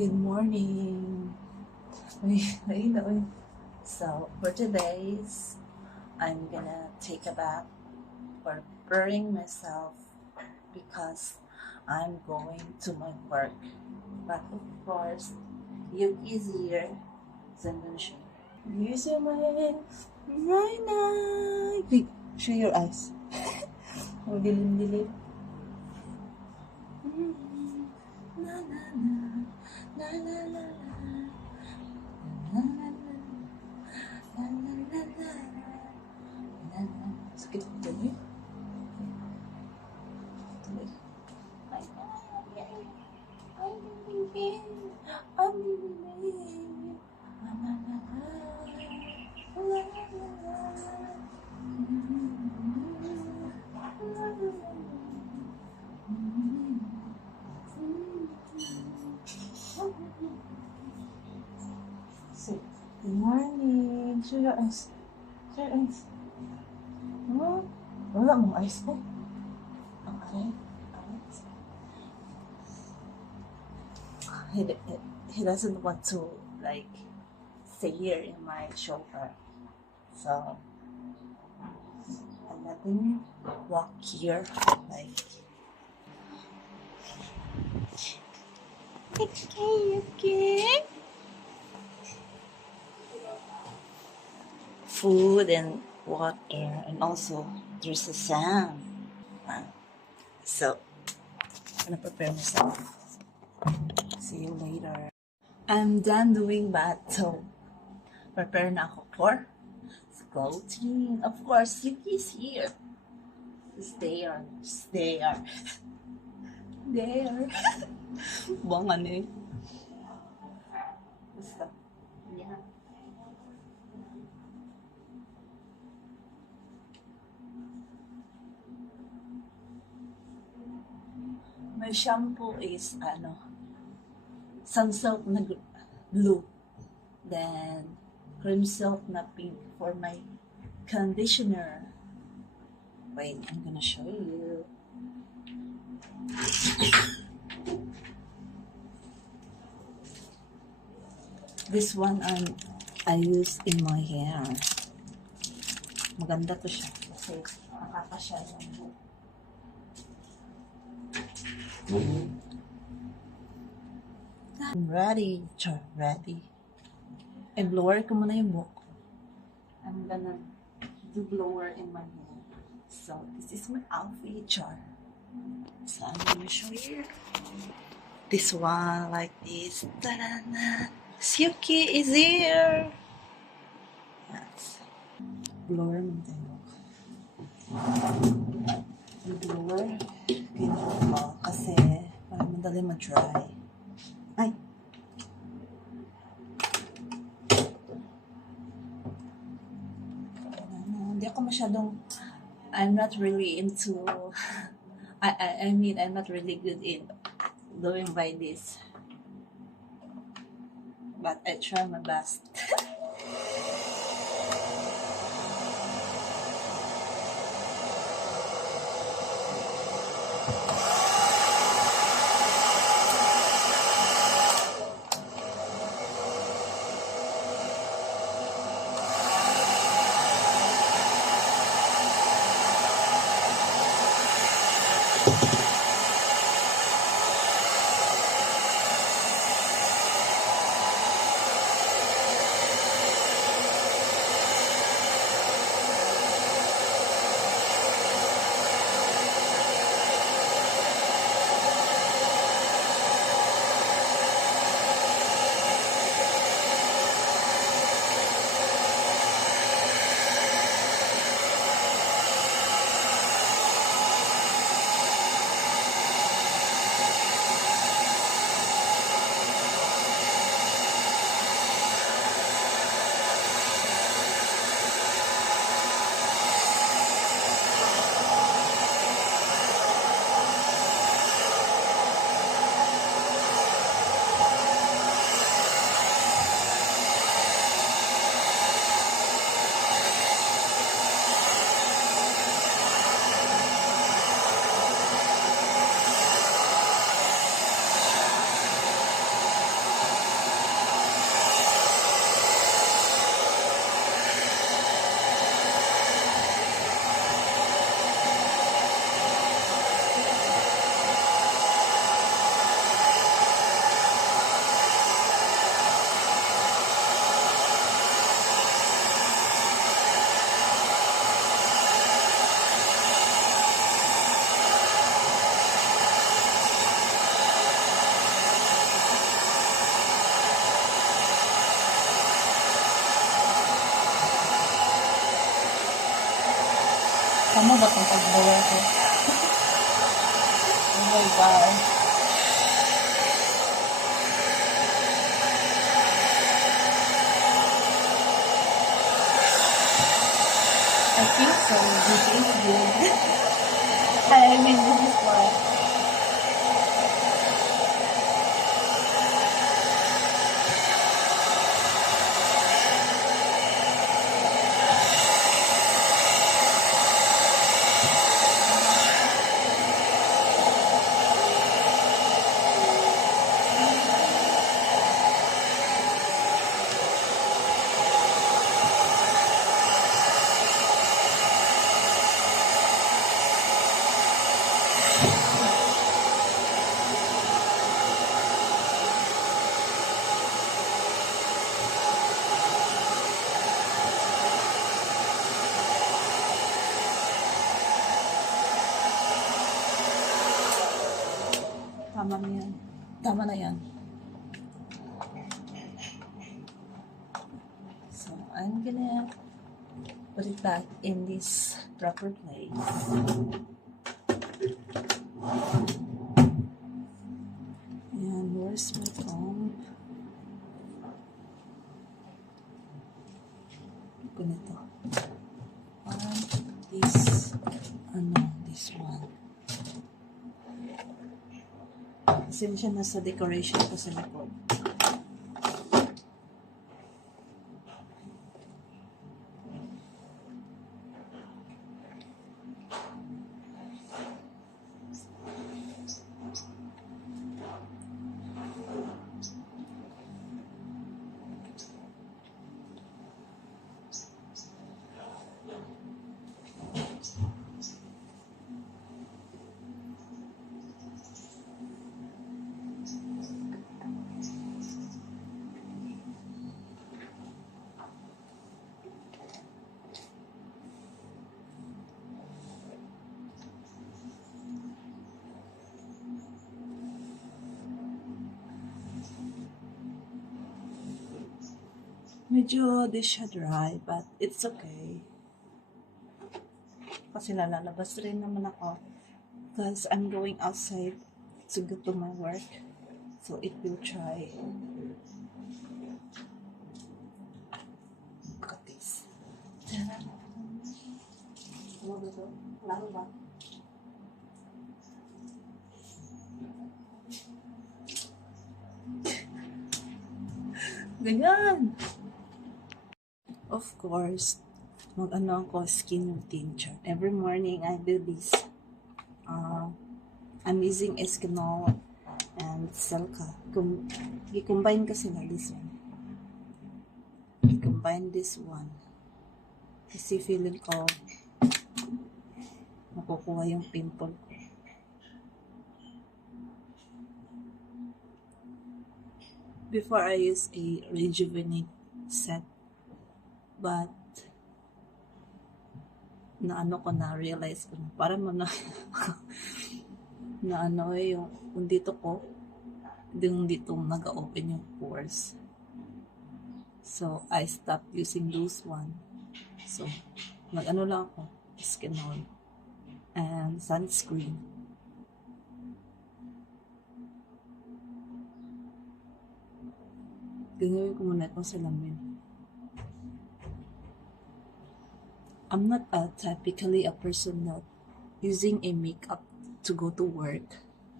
Good morning. So for today's, I'm gonna take a bath or preparing myself because I'm going to my work. But of course, Yuki is here, so I'm gonna show you. Here's your mind right now. Wait, show your eyes. Ang dilim-dilim. Na na na na na na na na na. Sakit tuloy. Tuloy. Ay, I'm thinking. La la la la. La la la la. So, good morning. Show your eyes. Show your eyes. Oh, wala mong eyes po. Okay. He doesn't want to like stay here in my shoulder. So I'm letting him walk here like okay. Food and water, and also there's a sand. So I'm gonna prepare myself. See you later. I'm done doing that, so prepare na ako for scouting. Of course, Yuki's here. It's there. There. Bangan eh. Basta. Yeah. My shampoo is Sunsilk na blue, then cream silk na pink for my conditioner. Wait, I'm gonna show you. This one I use in my hair. Maganda to siya kasi nakakasya yung buhok. I'm ready. Ready. I-blower ko muna yung buhok. I'm gonna do blower in my hair. So, this is my outfit, Char. So, I'm gonna show you. This one, like this. Ta-da-da. Yuki is here. Yes. Blower mo tayo. Yung blower, kinuha ko kasi para madali ma-dry. Ay! Hindi ako masyadong, I'm not really into, I mean, I'm not really good in doing by this. But I try my best. Tama ba itong pag-blower ko? Oh my God. I think so. This is good. I mean, this is what. Tama na yan. Tama na yan. So, I'm gonna put it back in this proper place. And where's my comb? Ganito. This one. Pasensya na sa decoration ko sa likod. Medyo di siya dry, but it's okay. Kasi lalabas rin naman ako. Because I'm going outside to go to my work. So it will dry. Look at this. Lalo ba? Ganyan. Of course, mag-ano ako, skin routine chart. Every morning, I do this. I'm using Escanol and Selka. I-combine ko sila, this one. I-combine this one. Kasi feeling ko, makukuha yung pimple ko. Before, I use a Rejuvenate set. But, na-realize ko na, para mo na, yung dito ko, yung dito nag-open yung pores. So, I stopped using those one. So, lang ako, Escanol and sunscreen. Gagawin ko muna itong salamin. I'm not typically a person that using a makeup to go to work.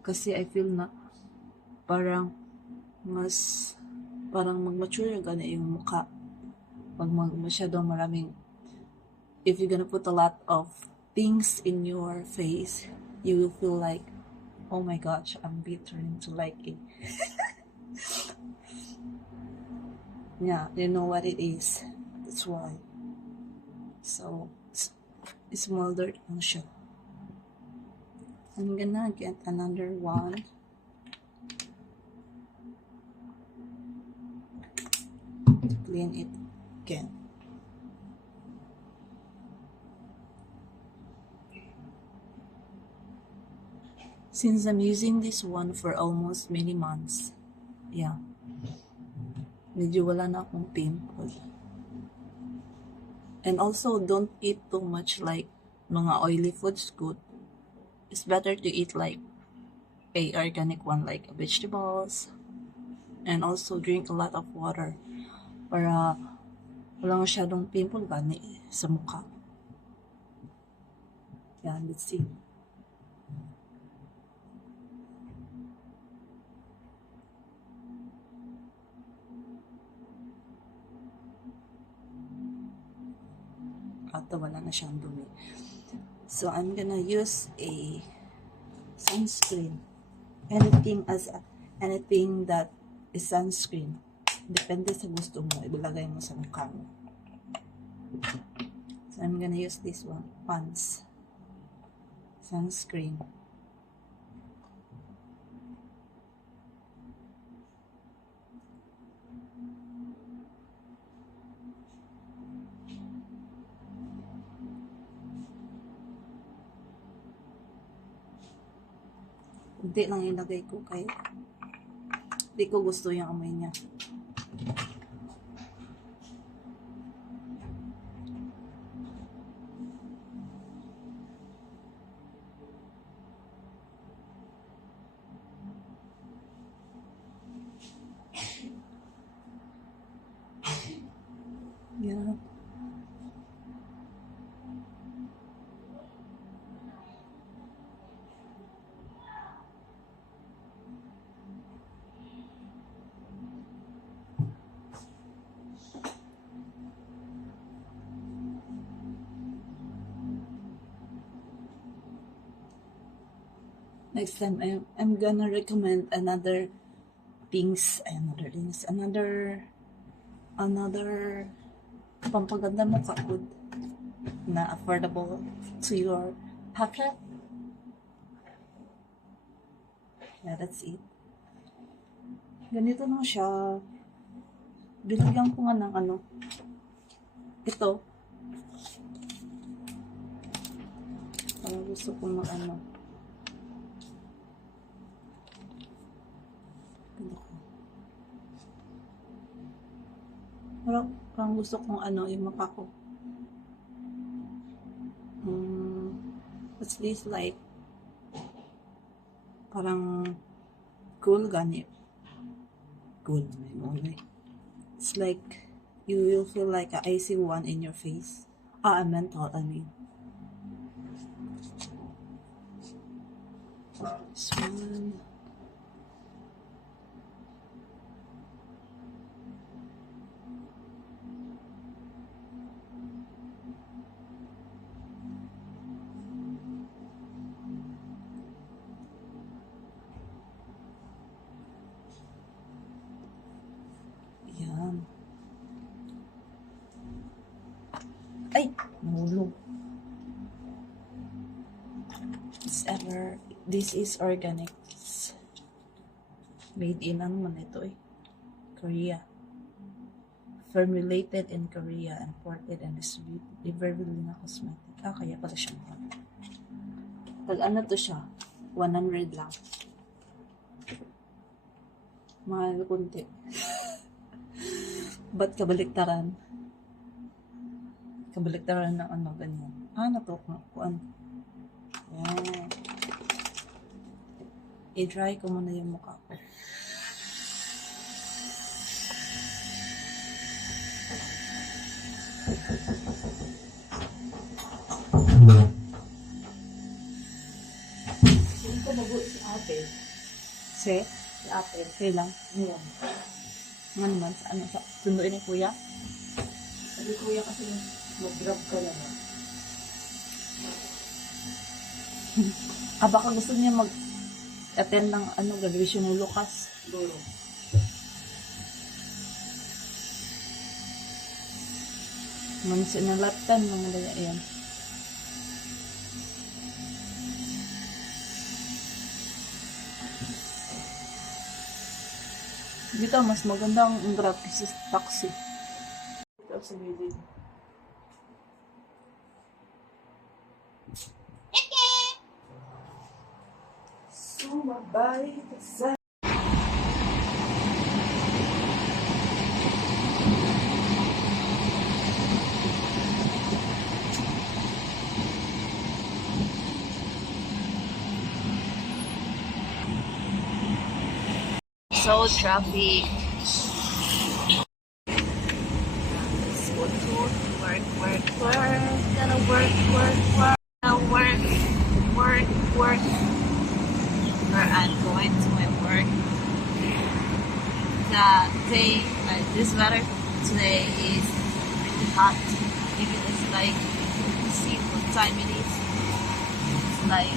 Kasi I feel na parang mag-mature gana yung mukha. Pag masyadong maraming, if you're gonna put a lot of things in your face, you will feel like, oh my gosh, I'm bitter into like it. Yeah, you know what it is. That's why. So, it's moldered lang siya. I'm gonna get another one. To clean it again. Since I'm using this one for almost many months, yeah, medyo wala na akong pimple. And also, don't eat too much like mga oily foods good. It's better to eat like a organic one like vegetables, and also drink a lot of water para wala masyadong pimple gani sa mukha. Yan, let's see. At wala na siyang dumi. So I'm gonna use a sunscreen. Anything that is sunscreen. Depende sa gusto mo, ibalagay mo sa mukha mo. So I'm gonna use this one, Pond's sunscreen. Hindi lang ilagay ko kay hindi ko gusto yung amoy niya. Yeah. Next time, I'm gonna recommend another pampaganda mo good na affordable to your pocket. Yeah, that's it. Ganito lang siya. Binigyan ko nga ng ito. Parang gusto ko parang gusto kong yung mukha ko. What's this like? Parang cool ganit. Cool. It's like you will feel like a icy one in your face. A menthol, I mean. This one. Yan. Ay! Nahulog. This is organic. Made in ito Korea. Formulated in Korea, imported and delivered na cosmetic. Kaya pala siya. Pag to siya? 100 lang. Mahal kunti. Ba't kabaliktaran? Kabaliktaran ng ganyan. To kuan. Yan. I-dry ko muna yung mukha ko. Sino ko mabuti si ate? Si ate. Kailang? Ngayon. Nga naman, sunduin ni kuya? Sabi kuya kasi mag-grab ka naman. Baka gusto niya mag-attend ng graduation ng Lucas. Duro. Mansin na latan, mga daya yan. Dito, mas maganda ang grab kasi taxi. Dito sa gilid. Sumabay sa so traffic. Let's go to work. Gonna work. Gonna work. Where I'm going to my work. Today, this weather today is really hot. Maybe it's like, let's see what time it is. It's like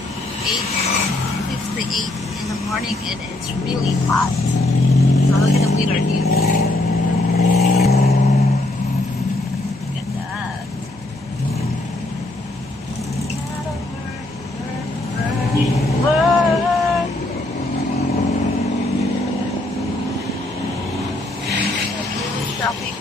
8:58 in the morning and it's really hot. So look at the weather here. Look at that. Work. Traffic.